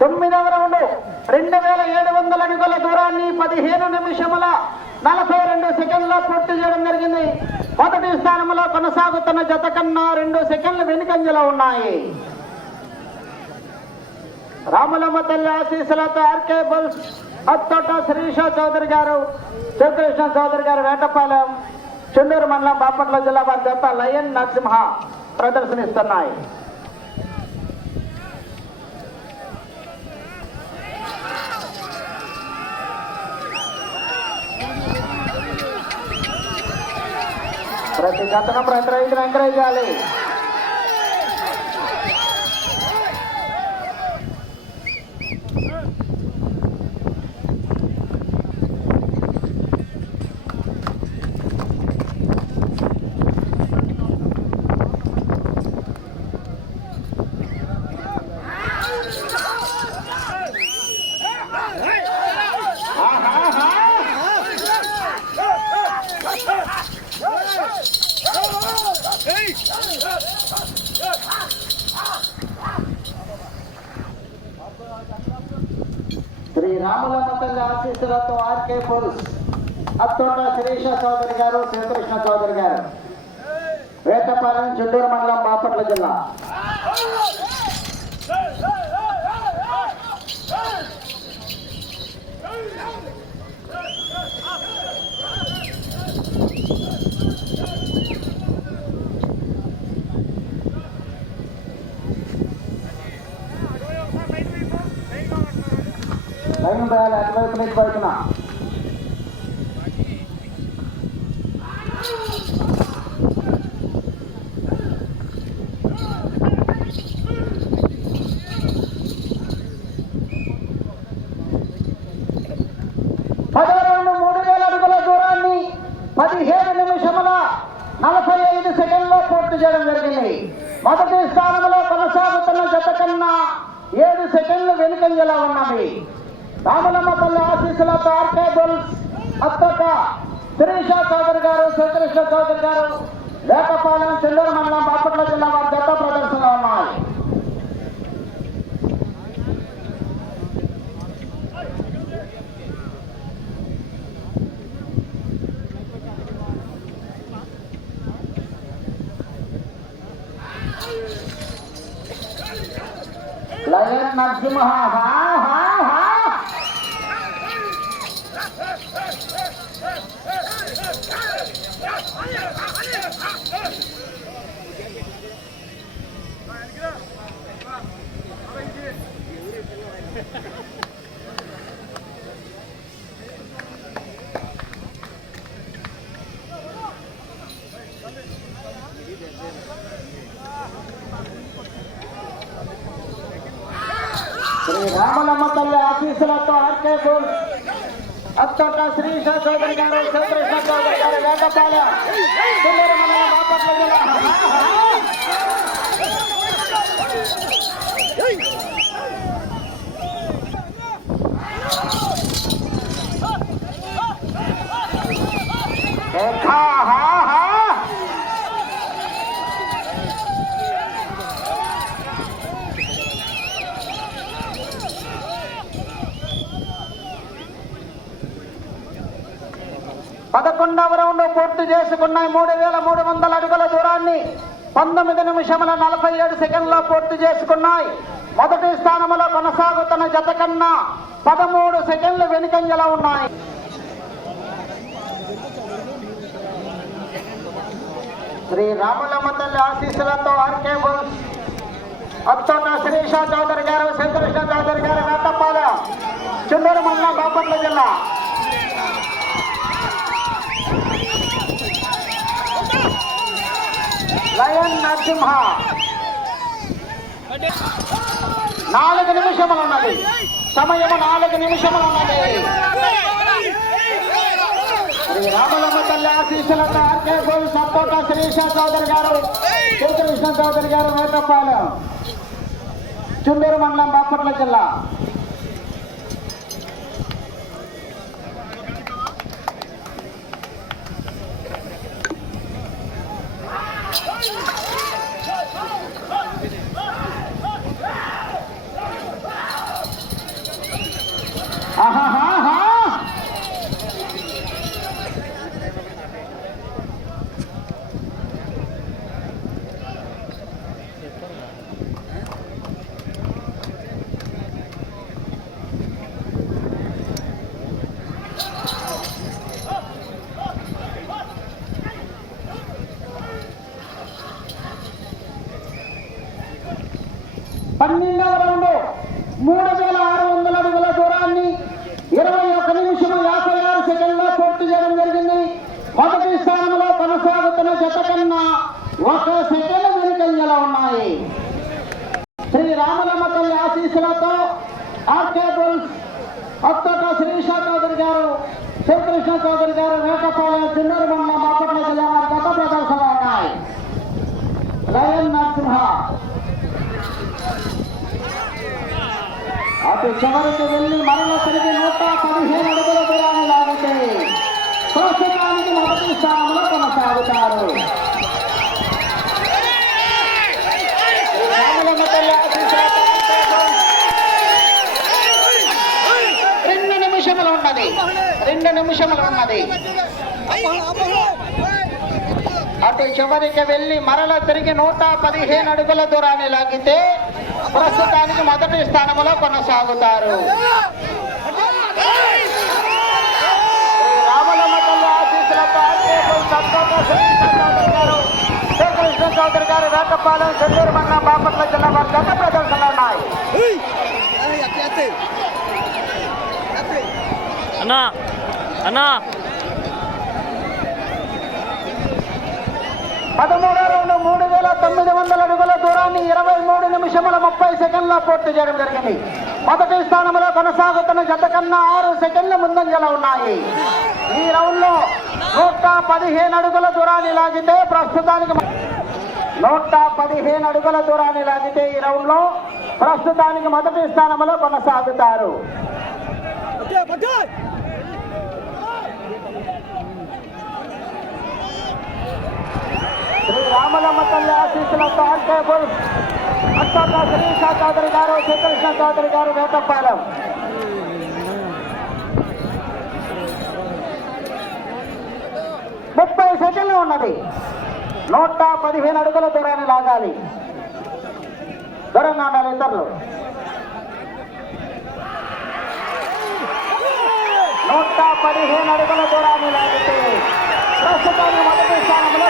తొమ్మిదవ రౌండ్. రెండు వేల ఏడు వందల అడుగుల దూరాన్ని పదిహేను నిమిషముల నలభై రెండు సెకండ్ల పూర్తి చేయడం జరిగింది. మొదటి స్థానంలో కొనసాగుతున్న జత కన్నా రెండు సెకండ్లు వెనుకంజలో ఉన్నాయి. రాములమ్మ తల్లి ఆశీసులతో ఆర్కే బుల్స్ అత్తోట శ్రీష చౌదరి గారు శివకృష్ణ చౌదరి గారు వేటపాలెం చెన్నూరు మండలం బాపట్ల జిల్లా వారి జత లయన్ నరసింహ ప్రదర్శనిస్తున్నాయి. ప్రతి జతను ప్రతి రైతును ఎంకరేజ్ చేయాలి శ్రీ రాములమ్మ తల్లి ఆశీస్సులతో ఆర్కే పురుష్ అత్తోట శిరీష చౌదరి గారు శ్రీకృష్ణ చౌదరి గారు. వేటపాలెం చెల్లూరు మండలం బాపట్ల జిల్లా. లైన్ వేయాలి అటువైపు నుంచి బయటన పదో మూడు వేల అడుగుల దూరాన్ని పదిహేడు నిమిషముల నలభై ఐదు సెకండ్లో పూర్తి చేయడం జరిగింది. మొదటి స్థానంలో కొనసాగుతున్న జత కన్నా ఏడు సెకండ్లు వెనుకంజలో ఉన్నవి. రామలమ్మ తల్లి ఆశీస్సులతో ఆర్కే బుల్స్ అత్తక శిరీష చౌదరి గారు శ్రీకృష్ణ చౌదరి గారు వేటపాలెం చెల్లూరు మండలం బాపట్ల జిల్లా వారి జత ప్రదర్శన ఉన్నాయి. లయన్ నరసింహ శ్రీ రామలమ్మ తల్లి ఆశీస్సులతో ఆర్కే గోల్ అత్తోట శ్రీష చౌదరి గారు శ్రీకృష్ణ చౌదరి గారు వేటపాలెం చెల్లూరు మండలం బాపట్ల జిల్లా పదకొండవ రౌండ్ పూర్తి చేసుకున్నాయి. మూడు వేల మూడు వందల అడుగుల దూరాన్ని పంతొమ్మిది నిమిషముల నలభై ఏడు సెకండ్లో పూర్తి చేసుకున్నాయి. మొదటి స్థానంలో కొనసాగుతున్న జత కన్నా పదమూడు సెకండ్లు వెనుకంజల ఉన్నాయి. శ్రీ రాములమ్మ తల్లి ఆశీస్సులతో ఆర్కే బుల్స్ శ్రీషా శ్రీష చౌదరి గారు శంకృష్ణ చౌదరి గారు వేటపాలెం చెన్నూరు మండలం బాపట్ల జిల్లా లయన్ నరసింహ. నాలుగు నిమిషములు ఉన్నది సమయము నాలుగు నిమిషములు ఉన్నది రామలమ్మ తల్లి ఆశీస్సులతో ఆర్కే గోల్ సత్తోట శ్రీష చౌదరి గారు. శ్రీకృష్ణ చౌదరి గారు వేటపాలెం చుండూరు మండలం బాపట్ల జిల్లా పన్నెండవ రౌండ్ మూడు వేల ఆరు వందల అడుగుల దూరాన్ని ఇరవై ఒక నిమిషం యాభై ఆరు సెకండ్లో పూర్తి చేయడం జరిగింది మొదటి స్థానంలో కొనసాగుతున్న జత కన్నా ఒక సెకండ్ వెనుకంజలో ఉన్నాయి. శ్రీ రామలమ్మ తల్లి ఆశీస్సులతో ఆర్కే అత్తట శ్రీషా చౌదరి గారు శ్రీకృష్ణ చౌదరి గారు వేటపాలెం చిన్నూరు మండలం బాపట్ల జిల్లా గత ప్రదర్శన ఉన్నాయి. లయన్ నరసింహ. అటు చివరికి వెళ్ళి మరల కొనసాగుతారు రెండు నిమిషములు ఉన్నది. రెండు నిమిషములు ఉన్నది. అటు చివరికి వెళ్ళి మరల తిరిగి నూట పదిహేను అడుగుల దూరాన్ని లాగితే ప్రస్తుతానికి మొదటి స్థానంలో కొనసాగుతారు శ్రీ రామలమ్మ తల్లి ఆశీస్సులతో శ్రీకృష్ణ చౌదరి గారు గారు వేటపాలెం చెల్లూరు మండలం బాపట్ల జిల్లా వారి గత ప్రదర్శనలు ఉన్నాయి అన్నా అన్నా. పదమూడో రౌండ్ మూడు వేల తొమ్మిది వందల అడుగుల దూరాన్ని ఇరవై మూడు నిమిషముల ముప్పై సెకండ్ల పూర్తి చేయడం జరిగింది. మొదటి స్థానంలో కొనసాగుతున్న జత కన్నా ఆరు సెకండ్ల ముందంజలో ఉన్నాయి. ఈ రౌండ్లో నూట పదిహేను అడుగుల దూరాన్ని లాగితే ప్రస్తుతానికి నూట పదిహేను అడుగుల దూరాన్ని లాగితే ఈ రౌండ్లో ప్రస్తుతానికి మొదటి స్థానంలో కొనసాగుతారు. శ్రీ రామలమ్మ తల్లి ఆశీస్సుల ఆర్కేబుల్ అత్తోట శ్రీషా గారు శ్రీకృష్ణ చౌదరి గారు వేటపాలెం. ముప్పై సెకండ్లు ఉన్నది. నూట పదిహేను అడుగుల దూరాన్ని లాగాలి. దూరంగా ఉండాలి ఇద్దరు నూట పదిహేను అడుగుల దూరాన్ని లాగితే ప్రస్తుతాన్ని మొదటి స్థానంలో